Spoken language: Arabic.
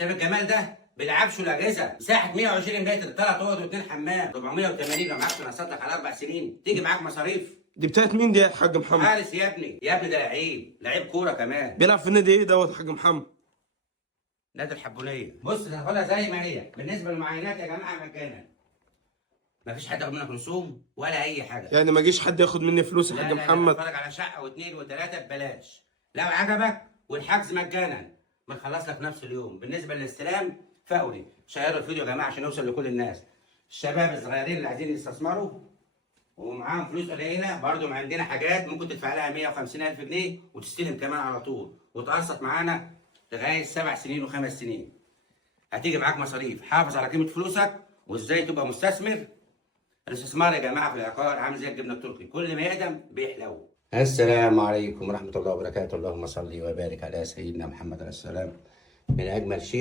شايف الجمال ده؟ بالعفش والاجهزه، مساحه 120 متر، 3 اوض و2 حمام، 480. لو معاك منصات لك على 4 سنين، تيجي معاك مصاريف. دي بتاعت مين دي يا حاج محمد؟ حارس يا ابني، يا ابني ده لعيب كوره كمان. بيلعب في النادي ايه دوت يا حاج محمد؟ نادي الحبونيه. بص تاخدها زي ما هي. بالنسبه للمعاينات يا جماعه مجانا، مفيش حد ياخد منك رسوم ولا اي حاجه. يعني ما جيش حد ياخد مني فلوس يا لا حاج لا لا، محمد؟ اتفرج على شقه واثنين وثلاثه ببلاش لو عجبك، والحجز مجانا بنخلص لك نفس اليوم. بالنسبه للاستلام فوري. شيروا الفيديو يا جماعه عشان يوصل لكل الناس. الشباب الصغيرين اللي عايزين يستثمروا ومعاهم فلوس قليله، برضو عندنا حاجات ممكن تدفع لها 150,000 جنيه وتستلم كمان على طول، وتقسط معانا لغايه 7 سنين و5 سنين. هتيجي معاك مصاريف. حافظ على قيمه فلوسك وازاي تبقى مستثمر. الاستثمار يا جماعه في العقار عامل زي الجبنه التركي، كل ما يقدم بيحلو. السلام عليكم ورحمه الله وبركاته. اللهم صل وبارك على سيدنا محمد عليه السلام. من اجمل شيء